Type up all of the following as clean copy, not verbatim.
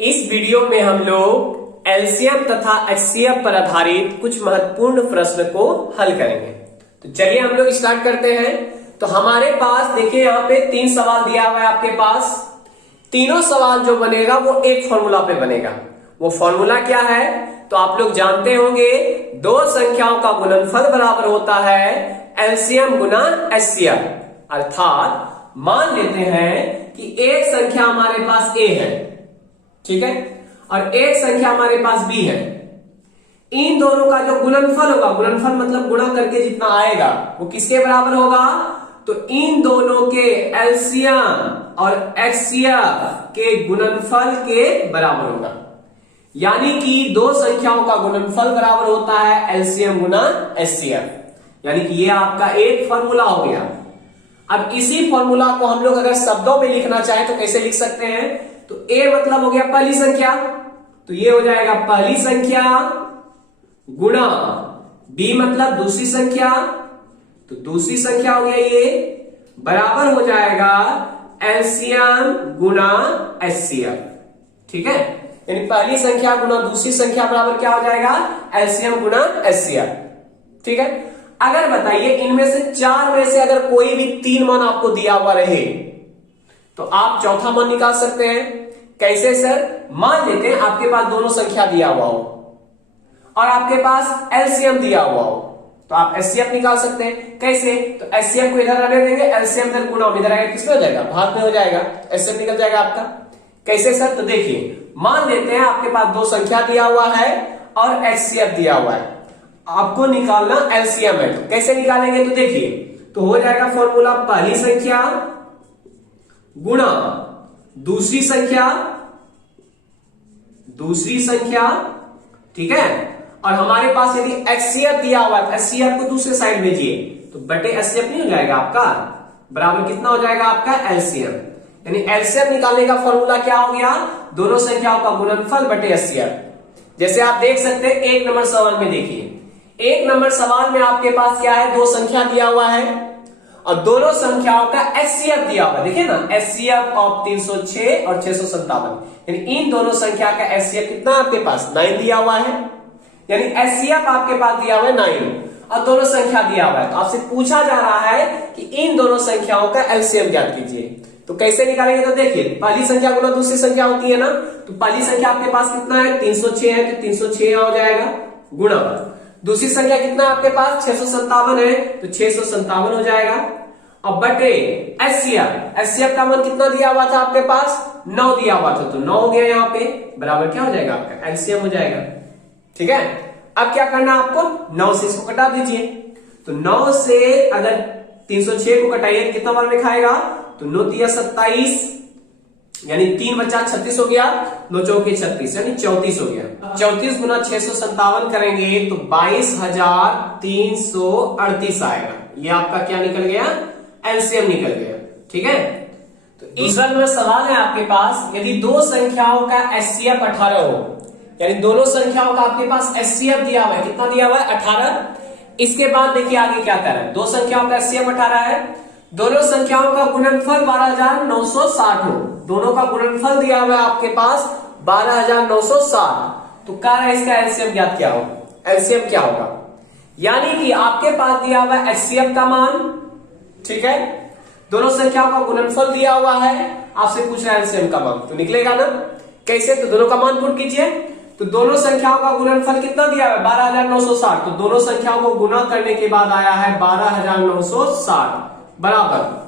इस वीडियो में हम लोग एलसीएम तथा एचसीएफ पर आधारित कुछ महत्वपूर्ण प्रश्न को हल करेंगे। तो चलिए हम लोग स्टार्ट करते हैं। तो हमारे पास देखिए यहाँ पे 3 सवाल दिया हुआ है आपके पास। तीनों सवाल जो बनेगा वो एक फॉर्मूला पे बनेगा। वो फॉर्मूला क्या है तो आप लोग जानते होंगे, दो संख्याओं का गुणनफल बराबर होता है एलसीएम गुना एचसीएफ। अर्थात मान लेते हैं कि एक संख्या हमारे पास ए है, ठीक है, और एक संख्या हमारे पास बी है। इन दोनों का जो गुणनफल होगा, गुणनफल मतलब गुणा करके जितना आएगा वो किसके बराबर होगा, तो इन दोनों के एलसीएम और एचसीएफ के गुणनफल के बराबर होगा। यानी कि दो संख्याओं का गुणनफल बराबर होता है एलसीएम गुना एचसीएफ। यानी कि ये आपका एक फॉर्मूला हो गया। अब इसी फॉर्मूला को हम लोग अगर शब्दों में लिखना चाहें तो कैसे लिख सकते हैं, तो ए मतलब हो गया पहली संख्या, तो ये हो जाएगा पहली संख्या गुणा बी मतलब दूसरी संख्या, तो दूसरी संख्या हो गया ये, बराबर हो जाएगा एलसीएम गुना एचसीएफ। ठीक है, यानी पहली संख्या गुना दूसरी संख्या बराबर क्या हो जाएगा, एलसीएम गुना एचसीएफ। ठीक है, अगर बताइए इनमें से 4 में से अगर कोई भी 3 मान आपको दिया हुआ रहे तो आप चौथा मान निकाल सकते हैं। कैसे सर, मान लेते हैं आपके पास दोनों संख्या दिया हुआ हो और आपके पास एलसीएम दिया हुआ हो, तो आप एचसीएफ निकाल सकते हैं। कैसे, तो एचसीएफ को इधर आने देंगे, एलसीएम इधर गुणा इधर आएगा, किसमें हो जाएगा, भाग में हो जाएगा, एचसीएफ निकल जाएगा आपका। कैसे सर, तो देखिए मान लेते हैं आपके पास दो संख्या दिया हुआ है और एचसीएफ दिया हुआ है, आपको निकालना एलसीएम है। तो कैसे निकालेंगे, तो देखिए तो हो जाएगा फॉर्मूला पहली संख्या गुणा दूसरी संख्या, ठीक है, और हमारे पास यदि एचसीएफ दिया हुआ है, एचसीएफ को दूसरे साइड भेजिए तो बटे एचसीएफ नहीं हो जाएगा आपका, बराबर कितना हो जाएगा आपका एलसीएम। यानी एलसीएम निकालने का फॉर्मूला क्या हो गया, दोनों संख्याओं का गुणनफल बटे एचसीएफ। जैसे आप देख सकते हैं 1 नंबर सवाल में, देखिए 1 नंबर सवाल में आपके पास क्या है, दो संख्या दिया हुआ है और दोनों संख्याओं का एचसीएफ दिया हुआ है। देखिए ना, एचसीएफ ऑफ 306 और 657, यानी इन दोनों संख्या का एचसीएफ कितना आपके पास 9 दिया हुआ है। यानी एचसीएफ आपके पास दिया हुआ है 9 और दोनों संख्या दिया हुआ है। तो आपसे पूछा जा रहा है कि इन दोनों संख्याओं का एलसीएम ज्ञात कीजिए। तो कैसे निकालेंगे, तो देखिए पहली संख्या गुना दूसरी संख्या होती है ना, तो पहली संख्या आपके पास कितना है 306 है, तो 306 हो जाएगा, गुणा दूसरी संख्या कितना आपके पास 657 है, तो 657 हो जाएगा, और बटे एचसीएफ, एचसीएफ का मान कितना दिया हुआ था आपके पास 9 दिया हुआ था, तो 9 हो गया यहाँ पे, बराबर क्या हो जाएगा आपका एलसीएम हो जाएगा। ठीक है, अब क्या करना आपको, 9 से इसको कटा दीजिए, तो 9 से अगर 306 को कटाइए कितना बार में खाएगा, तो 9 दिया 27, यानी 3 बचा 36 हो गया, 9 चौके 36 यानी 34 हो गया। 34 गुना 657 करेंगे तो 22,338 आएगा। ये आपका क्या निकल गया, एलसीएम निकल गया। ठीक है, तो दूसरा नंबर सवाल है आपके पास, यदि दो संख्याओं का एचसीएफ 18 हो, यानी दोनों संख्याओं का आपके पास एचसीएफ दिया हुआ है, कितना दिया हुआ है 18। इसके बाद देखिए आगे क्या कर रहा है, दो संख्याओं का एचसीएफ 18 है, दोनों संख्याओं का गुणनफल 12,960 हो, दोनों का गुणनफल दिया हुआ है आपके पास 12,960, तो क्या है इसका एलसीएम ज्ञात क्या हो, एलसीएम क्या होगा। यानी कि आपके पास दिया हुआ है एचसीएफ का मान, ठीक है, दोनों संख्याओं का गुणनफल दिया हुआ है, आपसे पूछ रहा है एलसीएम का मान, तो निकलेगा ना। कैसे, तो दोनों का मान पुट कीजिए, तो दोनों संख्याओं का गुणनफल कितना दिया है 12,960, तो दोनों संख्याओं को गुणा करने के बाद आया है 12,960 बराबर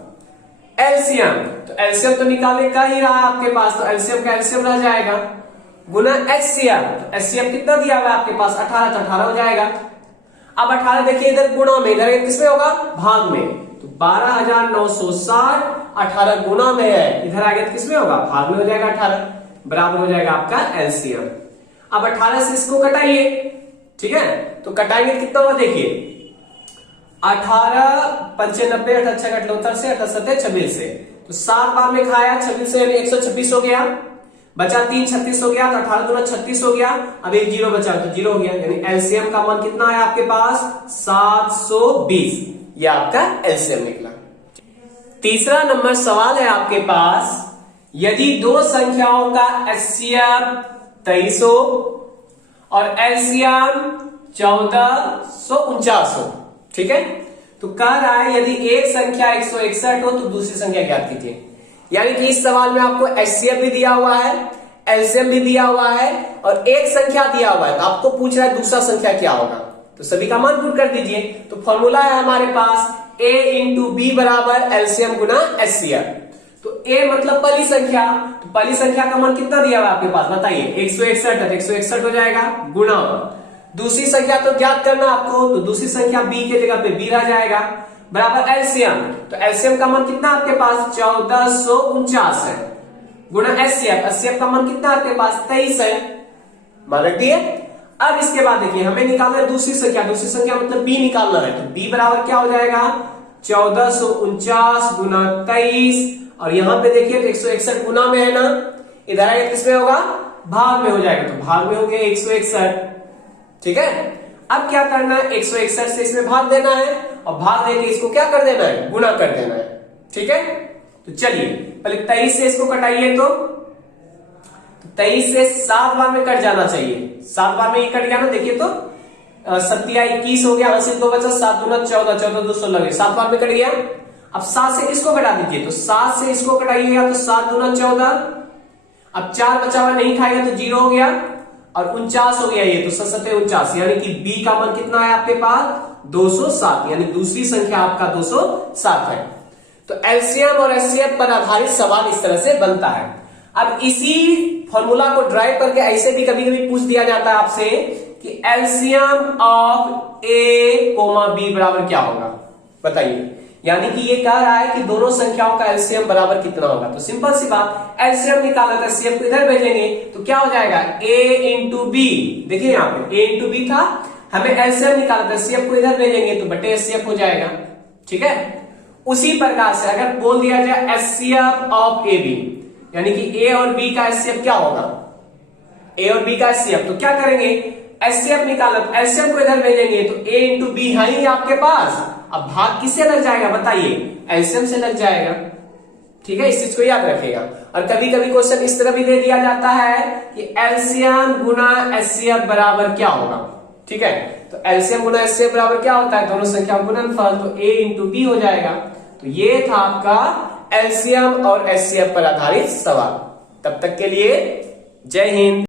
एलसीएम। तो एलसीएम तो निकालने का ही रहा आपके पास, तो एलसीएम का एलसीएम रह जाएगा गुना एचसीएफ, तो एचसीएफ कितना दिया हुआ है आपके पास 18, तो 18 हो जाएगा। अब 18 देखिए इधर गुणा में, इधर किसमें होगा, भाग में, तो 12,960 18 गुणा में है, इधर आगे किसमें होगा, भाग में हो जाएगा 18, बराबर हो जाएगा आपका एलसीएम। अब 18 से इसको कटाइए, ठीक है, तो कटाएंगे कितना होगा, देखिए 18 95 68 68 से 68 26 से, तो 7 बार में खाया 26 से 126 हो गया, बचा 3 36 हो गया, तो 18 गुना 36 हो गया, अब एक 0 बचा तो 0 हो गया, यानी एलसीएम का मान कितना है आपके पास 720, ये आपका एलसीएम निकला। तीसरा नंबर सवाल है आपके पास, यदि दो संख्याओं का एचसीएफ 23 हो और एलसीएम 1449 हो, ठीक है। तो कह रहा है यदि एक संख्या 161 हो तो दूसरी संख्या ज्ञात कीजिए। यानी कि इस सवाल में आपको एचसीएफ भी दिया हुआ है, एलसीएम भी दिया हुआ है और एक संख्या दिया हुआ है, तो आपको पूछ रहा है दूसरा संख्या क्या होगा। तो सभी का मान पुट कर दीजिए। तो फॉर्मूला है हमारे पास a इंटू बी बराबर एलसीएम गुना एचसीएफ। तो a मतलब पहली संख्या, तो पहली संख्या का मान कितना दिया हुआ है आपके पास बताइए, 161 है, 161 हो जाएगा गुना दूसरी संख्या तो ज्ञात करना आपको, तो दूसरी संख्या b के जगह पे b रह जाएगा बराबर एलसीएम। तो एलसीएम का मान कितना आपके पास 1449 है गुना एचसीएफ, एचसीएफ का मान कितना आपके पास 23 है, मान रख दिए। अब इसके बाद देखिए हमें निकालना है दूसरी संख्या, दूसरी संख्या मतलब b निकालना है। तो b बराबर क्या हो जाएगा 1449 गुना 23 और यहां पे देखिए तो 161 गुना में है ना, इधर आएगा किसमें होगा भाग में हो जाएगा, तो भाग में हो गया 161, ठीक है। अब क्या करना है 161 से इसमें भाग देना है और भाग देके इसको क्या कर देना है गुना कर देना है, ठीक है। तो चलिए पहले 23 से इसको कटाइए, तो 23 से 7 बार में कट जाना चाहिए, 7 बार में ये कट गया ना, देखिए तो 7 या 21 हो गया, 80 दो बचा 7 दूना 14, 14 2 16, 7 बार में कट गया। अब 7 से इसको कटा दीजिए, तो 7 से इसको कटाइएगा तो 7 दूना 14, अब 4 बचा हुआ नहीं खाएगा तो 0 हो गया और 49 हो गया, ये तो 7 49, यानी कि b का मान कितना है आपके पास 207, यानी दूसरी संख्या आपका 207 है। तो एलसीएम और एचसीएफ पर आधारित सवाल इस तरह से बनता है। अब इसी फॉर्मूला को ड्राइव करके ऐसे भी कभी कभी पूछ दिया जाता है आपसे कि LCM of A comma B बराबर क्या होगा बताइए। यानी कि ये कह रहा है कि दोनों संख्याओं का एलसीएम बराबर कितना होगा। तो सिंपल सी बात, एलसीएम निकाला था, एचसीएफ को इधर भेजेंगे तो क्या हो जाएगा a इंटू बी, देखिए यहाँ पे a इंटू बी था, हमें एलसीएम निकाला था, एचसीएफ को इधर भेजेंगे तो बटे एचसीएफ हो जाएगा, ठीक है। उसी प्रकार से अगर बोल दिया जाए एचसीएफ ऑफ ए बी, यानी कि a और b का एचसीएफ क्या होगा, a और b का एचसीएफ, तो क्या करेंगे एचसीएफ निकाला, एचसीएफ को इधर भेजेंगे तो a इंटू बी है ही आपके पास, अब भाग किससे लग जाएगा बताइए एलसीएम से लग जाएगा, ठीक है। इस चीज को याद रखिएगा। और कभी कभी क्वेश्चन इस तरह भी दे दिया जाता है कि एलसीएम गुना एचसीएफ बराबर क्या होगा, ठीक है। तो एलसीएम गुना एचसीएफ बराबर क्या होता है, दोनों संख्या गुणनफल, तो a इंटू बी हो जाएगा। तो ये था आपका एलसीएम और एचसीएफ पर आधारित सवाल। तब तक के लिए जय हिंद।